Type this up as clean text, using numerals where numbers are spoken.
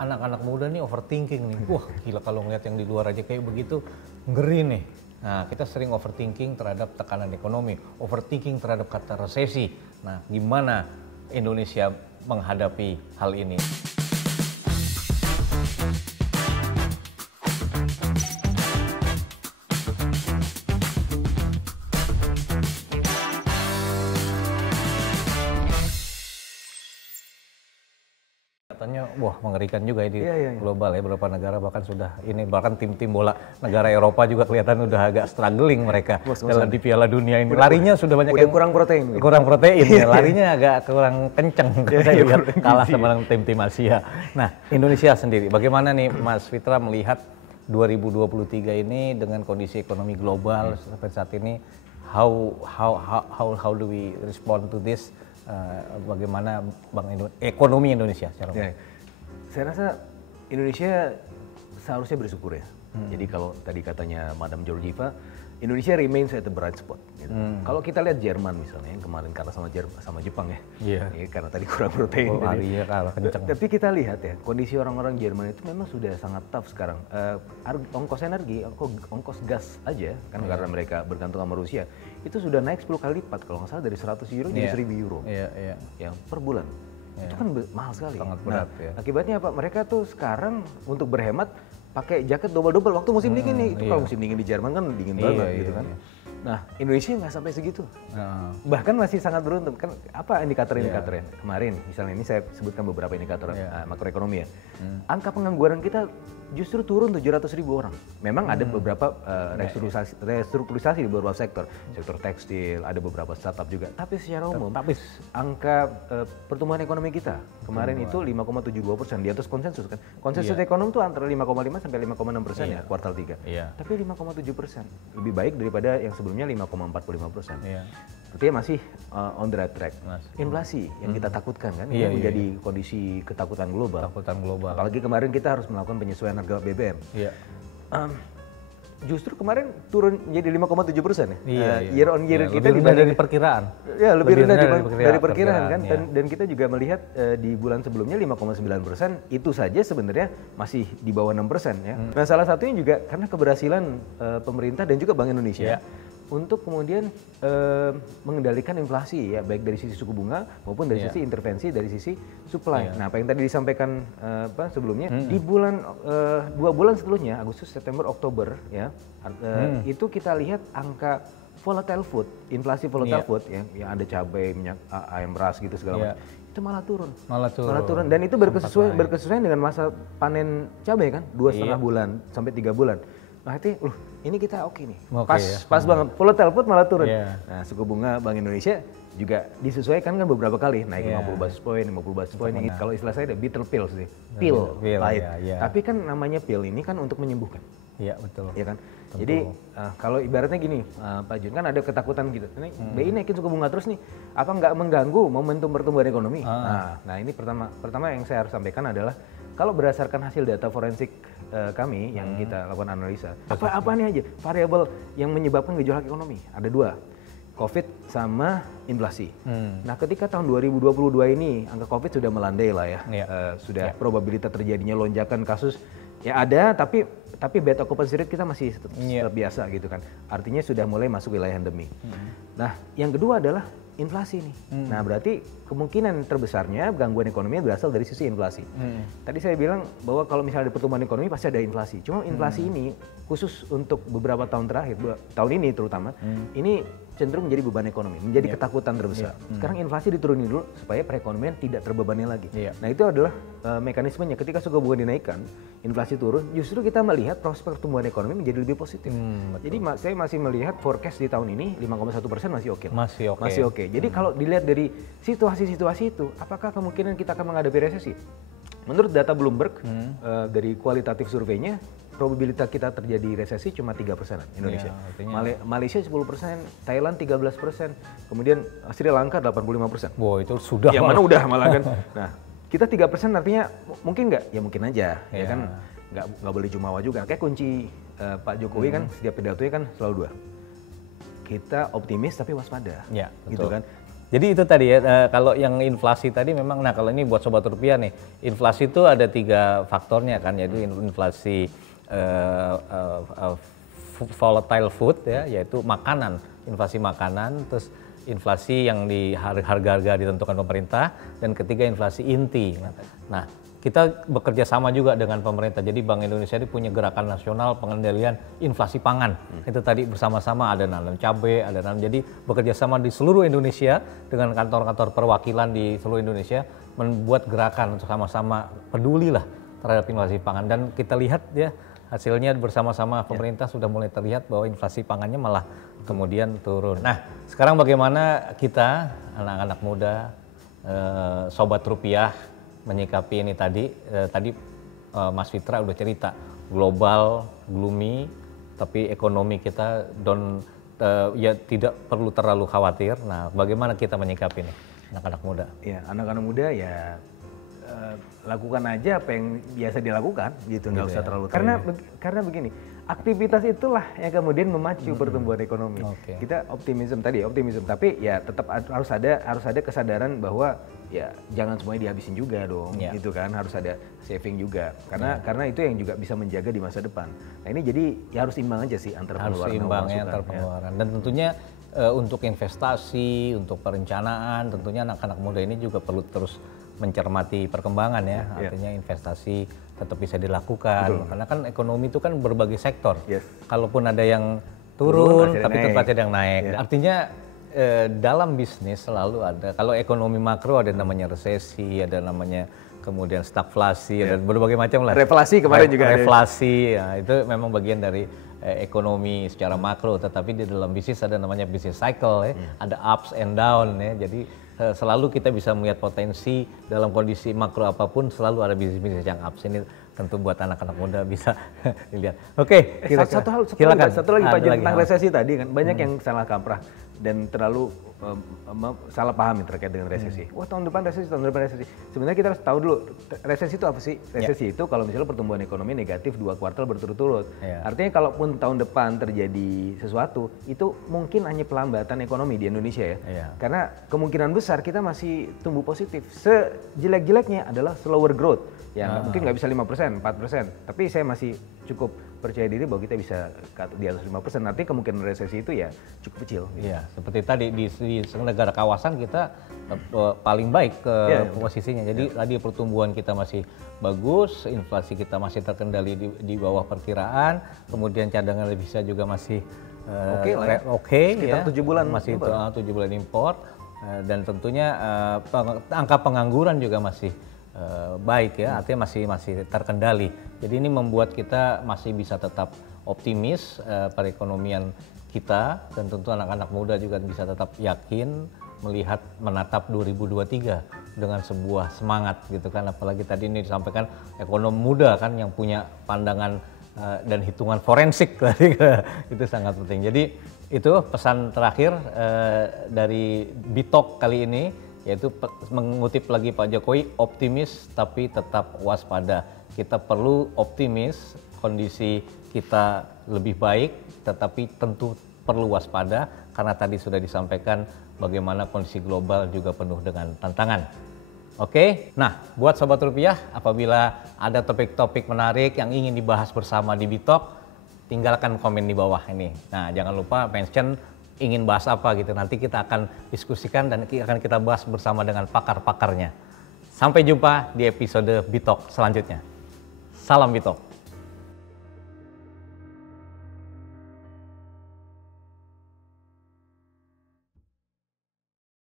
anak-anak muda nih overthinking nih. Wah, gila kalau ngeliat yang di luar aja kayak begitu, ngeri nih. Nah, kita sering overthinking terhadap tekanan ekonomi, overthinking terhadap kata resesi. Nah, gimana Indonesia menghadapi hal ini? Katanya, wah mengerikan juga ya di global ya, beberapa negara bahkan sudah ini, bahkan tim-tim bola negara Eropa juga kelihatan udah agak struggling mereka dalam di Piala Dunia ini. Larinya sudah banyak yang kurang protein. Kurang protein ya, larinya agak kurang kenceng. Saya lihat kalah sama tim-tim Asia. Nah, Indonesia sendiri, bagaimana nih Mas Fitra melihat 2023 ini dengan kondisi ekonomi global sampai saat ini? How do we respond to this? Bagaimana ekonomi Indonesia secara umum? Saya rasa Indonesia seharusnya bersyukur ya. Jadi kalau tadi katanya Madam Georgieva, Indonesia remains at the bright spot. Gitu. Kalau kita lihat Jerman misalnya, yang kemarin kalah sama Jepang ya, karena tadi kurang protein. Larinya kalah kenceng. Tapi kita lihat ya, kondisi orang-orang Jerman itu memang sudah sangat tough sekarang. Ongkos energi, ongkos gas aja, kan karena mereka bergantung sama Rusia, itu sudah naik 10 kali lipat kalau nggak salah, dari 100 euro jadi 1000 euro yang per bulan. Itu kan mahal sekali. Sangat berat, Akibatnya apa? Mereka tuh sekarang untuk berhemat pakai jaket double-double waktu musim dingin nih. Itu kalau musim dingin di Jerman kan dingin banget gitu kan. Nah, Indonesia nggak sampai segitu. Bahkan masih sangat beruntung. Kan apa indikator-indikatornya? Kemarin misalnya ini saya sebutkan beberapa indikator makroekonomi ya. Angka pengangguran kita justru turun 700.000 orang. Memang ada beberapa restrukturisasi di beberapa sektor tekstil, ada beberapa startup juga. Tapi secara umum, angka pertumbuhan ekonomi kita kemarin itu 5,72%, di atas konsensus kan. Konsensus ekonom itu antara 5,5 sampai 5,6% ya kuartal 3. Tapi 5,7%, lebih baik daripada yang sebelumnya 5,45%. Artinya masih on the right track. Inflasi yang kita takutkan kan, yang menjadi kondisi ketakutan global. Apalagi kemarin kita harus melakukan penyesuaian harga BBM. Justru kemarin turun jadi 5,7% ya. Year on year kita lebih rendah dari perkiraan. Ya, lebih rendah dari perkiraan kan. Dan kita juga melihat di bulan sebelumnya 5,9%, itu saja sebenarnya masih di bawah 6% ya. Nah, salah satunya juga karena keberhasilan pemerintah dan juga Bank Indonesia untuk kemudian mengendalikan inflasi ya, baik dari sisi suku bunga maupun dari sisi intervensi dari sisi supply. Nah, apa yang tadi disampaikan sebelumnya, di bulan 2 bulan setelahnya, Agustus, September, Oktober ya, itu kita lihat angka volatile food, inflasi volatile food ya, yang ada cabai, minyak, ayam, beras gitu segala macam, itu malah turun. Dan itu berkesesuaian dengan masa panen cabai kan, 2,5 bulan sampai 3 bulan. Nah, ini kita oke nih, pas banget, volatile food malah turun. Nah, suku bunga Bank Indonesia juga disesuaikan kan beberapa kali, naik 50 basis point, 50 basis point. Kalau istilah saya ada bitter pill sih, pil pahit. Tapi kan namanya pil ini kan untuk menyembuhkan. Iya, betul. Iya kan? Tentu. Jadi kalau ibaratnya gini, Pak Jun, kan ada ketakutan gitu. Ini BI naikin suku bunga terus nih, apa nggak mengganggu momentum pertumbuhan ekonomi? Nah, ini pertama yang saya harus sampaikan adalah, kalau berdasarkan hasil data forensik kami yang kita lakukan analisa, apa nih aja variabel yang menyebabkan gejolak ekonomi? Ada 2, COVID sama inflasi. Nah, ketika tahun 2022 ini angka COVID sudah melandai lah ya, sudah probabilitas terjadinya lonjakan kasus ya ada, tapi bed occupancy rate kita masih tetap biasa gitu kan. Artinya sudah mulai masuk wilayah endemi. Nah, yang kedua adalah inflasi nih. Nah, berarti kemungkinan terbesarnya gangguan ekonomi berasal dari sisi inflasi. Tadi saya bilang bahwa kalau misalnya ada pertumbuhan ekonomi pasti ada inflasi. Cuma inflasi ini khusus untuk beberapa tahun terakhir, tahun ini terutama, ini cenderung menjadi beban ekonomi, menjadi ketakutan terbesar. Sekarang inflasi diturunin dulu supaya perekonomian tidak terbebani lagi. Nah, itu adalah mekanismenya. Ketika suku bunga dinaikkan, inflasi turun, justru kita melihat prospek pertumbuhan ekonomi menjadi lebih positif. Jadi saya masih melihat forecast di tahun ini 5,1% masih oke. Masih oke. Jadi kalau dilihat dari situasi-situasi itu, apakah kemungkinan kita akan menghadapi resesi? Menurut data Bloomberg, dari kualitatif surveinya, probabilitas kita terjadi resesi cuma 3% Indonesia. Malaysia 10%, Thailand 13%, kemudian Sri Lanka 85%. Wow, itu sudah. Yang mana udah malah kan. Nah, kita 3% artinya mungkin nggak? Ya mungkin aja, ya kan. Nggak boleh jumawa juga. Kayak kunci Pak Jokowi kan setiap pidatonya kan selalu 2. Kita optimis tapi waspada, gitu kan. Jadi itu tadi ya, kalau yang inflasi tadi memang, nah kalau ini buat Sobat Rupiah nih, inflasi itu ada 3 faktornya kan, jadi inflasi volatile food ya, yaitu makanan, inflasi makanan, terus inflasi yang di harga-harga ditentukan pemerintah, dan ketiga inflasi inti. Nah, kita bekerja sama juga dengan pemerintah. Jadi Bank Indonesia ini punya gerakan nasional pengendalian inflasi pangan. Itu tadi bersama-sama ada nanam cabai, ada nanam. Jadi bekerja sama di seluruh Indonesia dengan kantor-kantor perwakilan di seluruh Indonesia membuat gerakan untuk sama-sama peduli lah terhadap inflasi pangan. Dan kita lihat ya hasilnya bersama-sama pemerintah sudah mulai terlihat bahwa inflasi pangannya malah kemudian turun. Nah, sekarang bagaimana kita anak-anak muda, Sobat Rupiah menyikapi ini tadi Mas Fitra udah cerita global gloomy, tapi ekonomi kita ya tidak perlu terlalu khawatir. Nah, bagaimana kita menyikapi ini anak-anak muda? Ya, anak-anak muda ya lakukan aja apa yang biasa dilakukan gitu, nggak usah terlalu karena begini, aktivitas itulah yang kemudian memacu pertumbuhan ekonomi. Kita optimisme, tapi ya tetap harus ada kesadaran bahwa ya jangan semuanya dihabisin juga dong, gitu kan, harus ada saving juga karena itu yang juga bisa menjaga di masa depan. Nah ini jadi ya harus imbang aja sih antara pengeluaran dan tentunya untuk investasi, untuk perencanaan, tentunya anak-anak muda ini juga perlu terus mencermati perkembangan ya, artinya investasi tetap bisa dilakukan. Karena kan ekonomi itu kan berbagai sektor. Kalaupun ada yang turun tapi tetap ada yang naik. Artinya dalam bisnis selalu ada. Kalau ekonomi makro ada namanya resesi, ada namanya kemudian stagflasi, ada berbagai macam lah. Reflasi kemarin juga. Reflasi, ya, itu memang bagian dari ekonomi secara makro. Tetapi di dalam bisnis ada namanya business cycle ya, ada ups and down ya. Jadi selalu kita bisa melihat potensi dalam kondisi makro apapun, selalu ada bisnis-bisnis yang ups. Ini tentu buat anak-anak muda bisa dilihat. Oke, satu lagi Pak tentang resesi tadi kan, banyak yang salah kaprah dan terlalu salah paham terkait dengan resesi. Wah tahun depan resesi. Sebenarnya kita harus tahu dulu resesi itu apa sih? Resesi itu kalau misalnya pertumbuhan ekonomi negatif 2 kuartal berturut-turut. Artinya kalaupun tahun depan terjadi sesuatu, itu mungkin hanya pelambatan ekonomi di Indonesia ya. Karena kemungkinan besar kita masih tumbuh positif. Sejelek-jeleknya adalah slower growth. Ya mungkin nggak bisa 5%, 4%. Tapi saya masih cukup percaya diri bahwa kita bisa di atas 5%. Nanti kemungkinan resesi itu ya cukup kecil. Iya, seperti tadi di negara kawasan kita paling baik ke posisinya. Jadi tadi pertumbuhan kita masih bagus, inflasi kita masih terkendali di bawah perkiraan, kemudian cadangan devisa juga masih oke sekitar 7 bulan masih 7 bulan impor, dan tentunya angka pengangguran juga masih baik ya, artinya masih terkendali. Jadi ini membuat kita masih bisa tetap optimis perekonomian kita, dan tentu anak-anak muda juga bisa tetap yakin menatap 2023 dengan sebuah semangat gitu kan. Apalagi tadi ini disampaikan ekonom muda kan yang punya pandangan dan hitungan forensik tadi itu sangat penting. Jadi itu pesan terakhir dari Bitalk kali ini, yaitu mengutip lagi Pak Jokowi, optimis tapi tetap waspada. Kita perlu optimis, kondisi kita lebih baik, tetapi tentu perlu waspada karena tadi sudah disampaikan bagaimana kondisi global juga penuh dengan tantangan. Oke, nah buat Sobat Rupiah, apabila ada topik-topik menarik yang ingin dibahas bersama di Bitalk, tinggalkan komen di bawah ini. Nah jangan lupa mention ingin bahas apa gitu, nanti kita akan diskusikan dan akan kita bahas bersama dengan pakar-pakarnya. Sampai jumpa di episode Bitalk selanjutnya. Salam Bitalk.